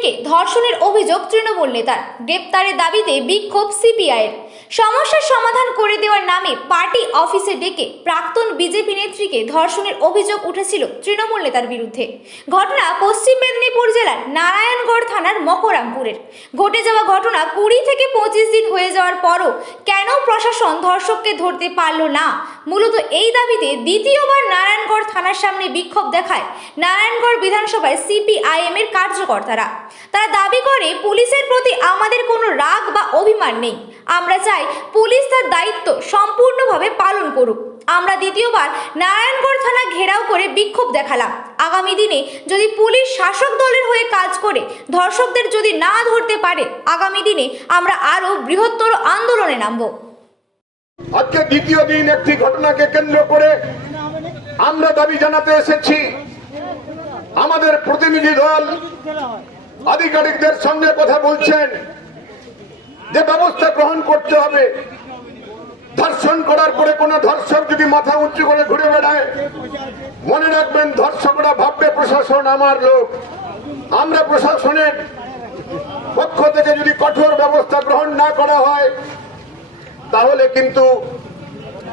স্ত্রীকে ধর্ষণের অভিযোগ তৃণমূল নেতার। গ্রেপ্তারের দাবিতে বিক্ষোভ সিপিআইয়ের। সমস্যার সমাধান করে নামে পার্টি অফিসে ডেকে প্রাক্তন বিজেপি নেত্রীকে ধর্ষণের অভিযোগ উঠেছিল তৃণমূল নেতার বিরুদ্ধে। ঘটনা পশ্চিম মেদিনীপুর জেলার নারায়ণগড় থানার মকরামপুরের। ঘটে যাওয়া ঘটনা কুড়ি থেকে পঁচিশ দিন হয়ে যাওয়ার পরও কেন প্রশাসন ধর্ষককে ধরতে পারল না? মূলত এই দাবিতে দ্বিতীয়বার নারায়ণগড় থানার সামনে বিক্ষোভ দেখায় নারায়ণগড় বিধানসভায় সিপিআইএম এর কার্যকর্তারা। তারা দাবি করে, পুলিশের প্রতি আমাদের কোনো রাগ বা অভিমান নেই। আমরা চাই পুলিশ তার দায়িত্ব সম্পূর্ণভাবে পালন করুক। আমরা দ্বিতীয়বার নারায়ণগড় থানা ঘেরাও করে বিক্ষোভ দেখালাম। আগামী দিনে যদি পুলিশ শাসক দলের হয়ে কাজ করে, ধর্ষকদের যদি না ধরতে পারে, আগামী দিনে আমরা আরও বৃহত্তর আন্দোলনে নামবো। আজকে দ্বিতীয় দিন একটি ঘটনাকে কেন্দ্র করে আমরা দাবি জানাতে এসেছি। আমাদের প্রতিনিধি দল আধিকারিকদের সঙ্গে কথা বলছেন। যে ব্যবস্থা গ্রহণ করতে হবে, ধর্ষণ করার পরে কোন ধর্ষক যদি মাথা উঁচু করে ঘুরে বেড়ায়, মনে রাখবেন ধর্ষকরা ভাববে প্রশাসন আমার লোক। আমরা প্রশাসনের পক্ষ থেকে যদি কঠোর ব্যবস্থা গ্রহণ না করা হয়, তাহলে কিন্তু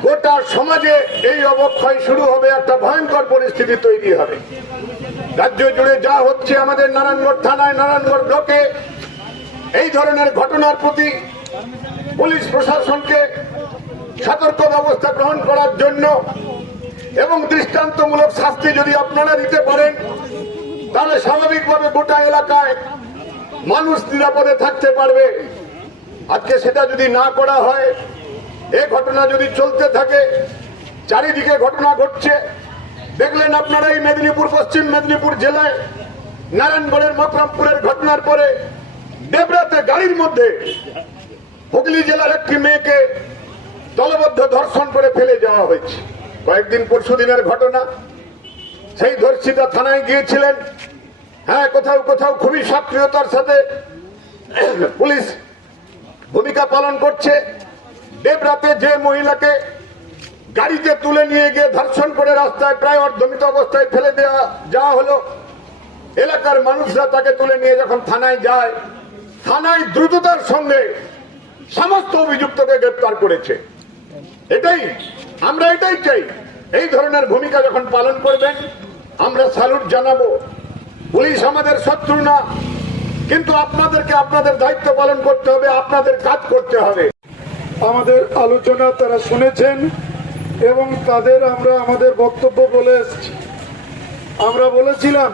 গোটা সমাজে এই অবক্ষয় শুরু হবে, একটা ভয়ঙ্কর পরিস্থিতি তৈরি হবে। রাজ্য জুড়ে যা হচ্ছে আমাদের নারায়ণগড় থানায়, নারায়ণগড় ব্লকে এই ধরনের ঘটনার প্রতি পুলিশ প্রশাসনকে সতর্ক ব্যবস্থা গ্রহণ করার জন্য এবং দৃষ্টান্তমূলক শাস্তি যদি আপনারা দিতে পারেন, তাহলে স্বাভাবিকভাবে গোটা এলাকায় মানুষ নিরাপদে থাকতে পারবে। আজকে সেটা যদি না করা হয়, এ ঘটনা যদি চলতে থাকে, চারিদিকে ঘটনা ঘটছে, দেখলেন আপনারা এই মেদিনীপুর, পশ্চিম মেদিনীপুর জেলায়, নারায়ণগড়ের মকরামপুরের ঘটনার পরে দেবরাতে গাড়ির মধ্যে হুগলি জেলার একটি মেয়েকে দলবদ্ধ ধর্ষণ করে ফেলে যাওয়া হয়েছে। কয়েকদিন পরশু দিনের ঘটনা। সেই ধর্ষিতা থানায় গিয়েছিলেন। হ্যাঁ কোথাও কোথাও খুবই সক্রিয়তার সাথে পুলিশ ভূমিকা পালন করছে। দেবরাতে যে মহিলাকে গাড়িতে তুলে নিয়ে গিয়ে ধর্ষণ করে রাস্তায় প্রায় অর্ধমিত অবস্থায় ফেলে দেওয়া, যাওয়া হলো, এলাকার মানুষরা তাকে তুলে নিয়ে যখন থানায় যায় থানায় দ্রুততার সঙ্গে সমস্ত অভিযুক্তকে গ্রেপ্তার করেছে। এটাই, আমরা এটাই চাই। এই ধরনের ভূমিকা যখন পালন করবেন, আমরা স্যালুট জানাব। পুলিশ আমাদের শত্রু না, কিন্তু আপনাদেরকে আপনাদের দায়িত্ব পালন করতে হবে, আপনাদের কাজ করতে হবে। আমাদের আলোচনা তারা শুনেছেন এবং তাদের আমরা আমাদের বক্তব্য বলে এসেছি। আমরা বলেছিলাম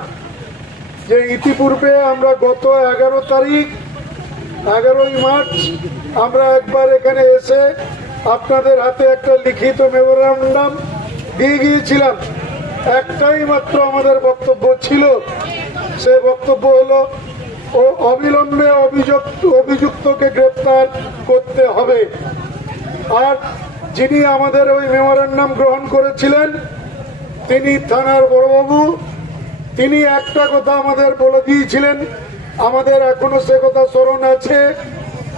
যে ইতিপূর্বে আমরা গত এগারো তারিখ এগারোই মার্চ আমরা একবার এখানে এসে আপনাদের হাতে একটা লিখিত মেমোরান্ডাম দিয়ে গিয়েছিলাম। একটাই মাত্র আমাদের বক্তব্য ছিল। সে বক্তব্য হলো, ও অবিলম্বে অভিযুক্ত, অভিযুক্তকে গ্রেপ্তার করতে হবে। আর যিনি আমাদের ওই মেমোরান্ডাম গ্রহণ করেছিলেন, তিনি থানার বড়বাবু। তিনি একটা কথা আমাদের বলে দিয়েছিলেন আমাদের এখনও সে কথা স্মরণ আছে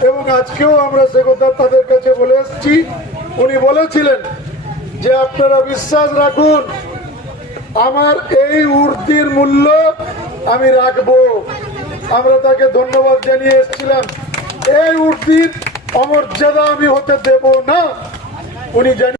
এবং আজকেও আমরা সে কথা তাদের কাছে বলে এসেছি। উনি বলেছিলেন যে, আপনারা বিশ্বাস রাখুন, আমার এই উর্দির মূল্য আমি রাখব। আমরা তাকে ধন্যবাদ জানিয়ে এসেছিলাম। এই উর্দির অমর্যাদা আমি হতে দেব না। উনি জানি